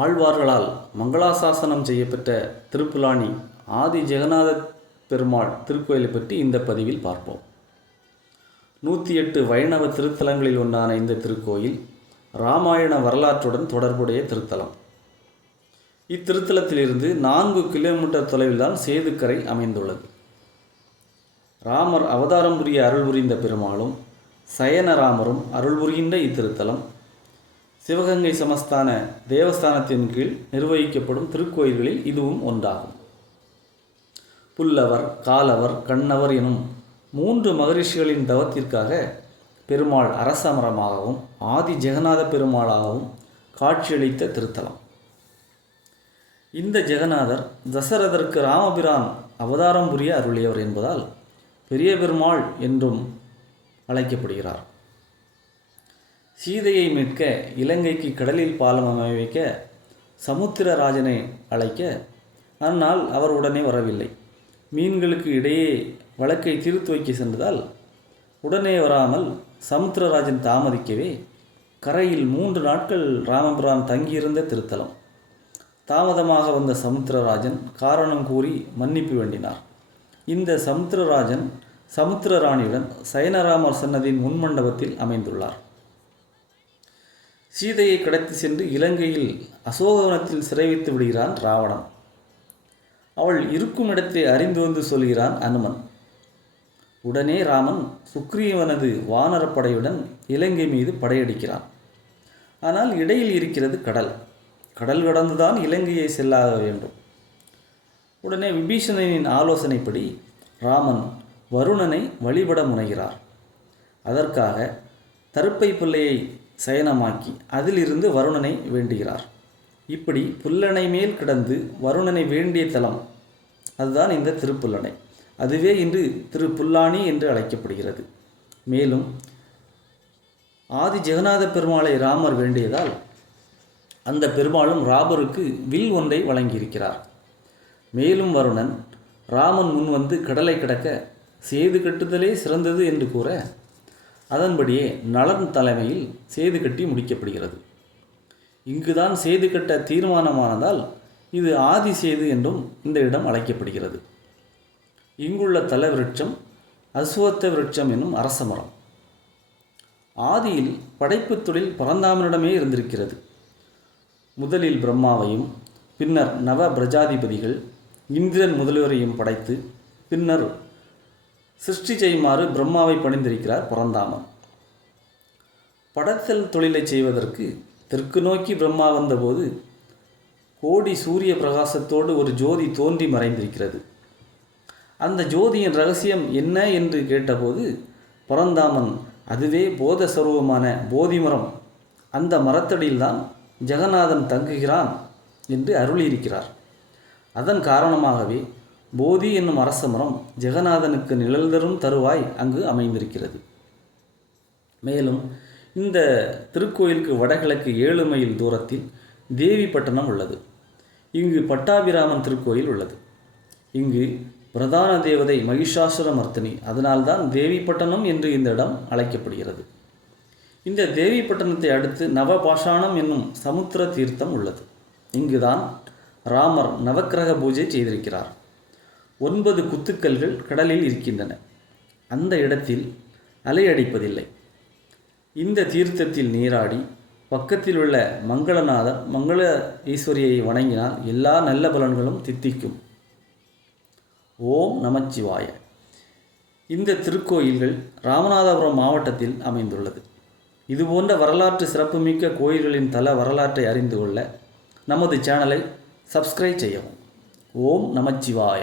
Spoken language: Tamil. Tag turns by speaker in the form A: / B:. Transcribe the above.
A: ஆழ்வார்களால் மங்களாசாசனம் செய்யப்பெற்ற திருப்புலானி ஆதி ஜெகநாத பெருமாள் திருக்கோயிலை பற்றி இந்த பதிவில் பார்ப்போம். நூற்றி எட்டு வைணவ திருத்தலங்களில் ஒன்றான இந்த திருக்கோயில் இராமாயண வரலாற்றுடன் தொடர்புடைய திருத்தலம். இத்திருத்தலத்திலிருந்து நான்கு கிலோமீட்டர் தொலைவில் தான் சேதுக்கரை அமைந்துள்ளது. ராமர் அவதாரம் புரிய அருள் புரிந்த பெருமாளும் சயனராமரும் அருள் புரிகின்ற இத்திருத்தலம் சிவகங்கை சமஸ்தான தேவஸ்தானத்தின் கீழ் நிர்வகிக்கப்படும் திருக்கோயில்களில் இதுவும் ஒன்றாகும். புல்லவர் காலவர் கண்ணவர் எனும் மூன்று மகரிஷிகளின் தவத்திற்காக பெருமாள் அரசமரமாகவும் ஆதி ஜெகநாத பெருமாளாகவும் காட்சியளித்த திருத்தலம். இந்த ஜெகநாதர் தசரதற்கு ராமபிரான் அவதாரம் புரிய அருளியவர் என்பதால் பெரிய பெருமாள் என்றும் அழைக்கப்படுகிறார். சீதையை மீட்க இலங்கைக்கு கடலில் பாலம் அமைவிக்க சமுத்திரராஜனை அழைக்க. ஆனால் அவர் உடனே வரவில்லை. மீன்களுக்கு இடையே வழக்கை தீர்த்து வைக்க சென்றதால் உடனே வராமல் சமுத்திரராஜன் தாமதிக்கவே கரையில் மூன்று நாட்கள் ராமபிரான் தங்கியிருந்த திருத்தலம். தாமதமாக வந்த சமுத்திரராஜன் காரணம் கூறி மன்னிப்பு வேண்டினார். இந்த சமுத்திரராஜன் சமுத்திரராணியுடன் சயனராமர் சன்னதியின் முன்மண்டபத்தில் அமைந்துள்ளார். சீதையை கடத்தி சென்று இலங்கையில் அசோகவனத்தில் சிறை வைத்து விடுகிறான் ராவணன். அவள் இருக்கும் இடத்தை அறிந்து வந்து சொல்கிறான் அனுமன். உடனே ராமன் சுக்ரீவனது வானரப்படையுடன் இலங்கை மீது படையெடுக்கிறான். ஆனால் இடையில் இருக்கிறது கடல். கடல் கடந்துதான் இலங்கையை செல்லாக வேண்டும். உடனே விபீஷணனின் ஆலோசனைப்படி ராமன் வருணனை வழிபட முனைகிறார். அதற்காக தருப்பை பிள்ளையை சயனமாக்கி அதிலிருந்து வருணனை வேண்டுகிறார். இப்படி புல்லணை மேல் கிடந்து வருணனை வேண்டிய தலம். அதுதான் இந்த திருப்புல்லணை அதுவே இன்று திருப்புல்லாணி என்று அழைக்கப்படுகிறது. மேலும் ஆதி ஜெகநாத பெருமாளை ராமர் வேண்டியதால் அந்த பெருமாளும் ராபருக்கு வில் ஒன்றை வழங்கியிருக்கிறார். மேலும் வருணன் ராமன் முன் வந்து கடலை கிடக்க சேது கட்டுதலே சிறந்தது என்று கூற அதன்படியே நலன் தலைமையில் செய்து கட்டி முடிக்கப்படுகிறது. இங்குதான் செய்து கட்ட தீர்மானமானதால் இது ஆதி சேது என்றும் இந்த இடம் அழைக்கப்படுகிறது. இங்குள்ள தல விருட்சம் அசுவத்த விருட்சம் என்னும் அரச மரம். ஆதியில் படைப்பு தொழில் பரந்தாமனிடமே இருந்திருக்கிறது. முதலில் பிரம்மாவையும் பின்னர் நவ பிரஜாதிபதிகள் இந்திரன் முதல்வரையும் படைத்து பின்னர் சிருஷ்டி செய்யுமாறு பிரம்மாவை பணிந்திருக்கிறார் பரந்தாமன் படத்தல் தொழிலை செய்வதற்கு தெற்கு நோக்கி பிரம்மா வந்தபோது கோடி சூரிய பிரகாசத்தோடு ஒரு ஜோதி தோன்றி மறைந்திருக்கிறது. அந்த ஜோதியின் ரகசியம் என்ன என்று கேட்டபோது பரந்தாமன் அதுவே போத சருவமான போதி மரம். அந்த மரத்தடியில்தான் ஜெகநாதன் தங்குகிறான் என்று அருளியிருக்கிறார். அதன் காரணமாகவே போதி என்னும் அரச மரம் ஜெகநாதனுக்கு நிழல் தரும் தருவாய் அங்கு அமைந்திருக்கிறது. மேலும் இந்த திருக்கோயிலுக்கு வடகிழக்கு ஏழு மைல் தூரத்தில் தேவிப்பட்டணம் உள்ளது. இங்கு பட்டாபிராமன் திருக்கோயில் உள்ளது. இங்கு பிரதான தேவதை மகிஷாசுரமர்த்தினி அதனால்தான் தேவிப்பட்டணம் என்று இந்த இடம் அழைக்கப்படுகிறது. இந்த தேவிப்பட்டணத்தை அடுத்து நவபாஷாணம் என்னும் சமுத்திர தீர்த்தம் உள்ளது. இங்குதான் ராமர் நவக்கிரக பூஜை செய்திருக்கிறார். ஒன்பது குத்துக்கல்கள் கடலில் இருக்கின்றன. அந்த இடத்தில் அலையடிப்பதில்லை இந்த தீர்த்தத்தில் நீராடி பக்கத்தில் உள்ள மங்களநாதர் மங்கள ஈஸ்வரியை வணங்கினால் எல்லா நல்ல பலன்களும் தித்திக்கும். ஓம் நமச்சிவாய. இந்த திருக்கோயில்கள் ராமநாதபுரம் மாவட்டத்தில் அமைந்துள்ளது. இதுபோன்ற வரலாற்று சிறப்புமிக்க கோயில்களின் தல வரலாற்றை அறிந்து கொள்ள நமது சேனலை சப்ஸ்கிரைப் செய்யவும். ஓம் நமச்சிவாய.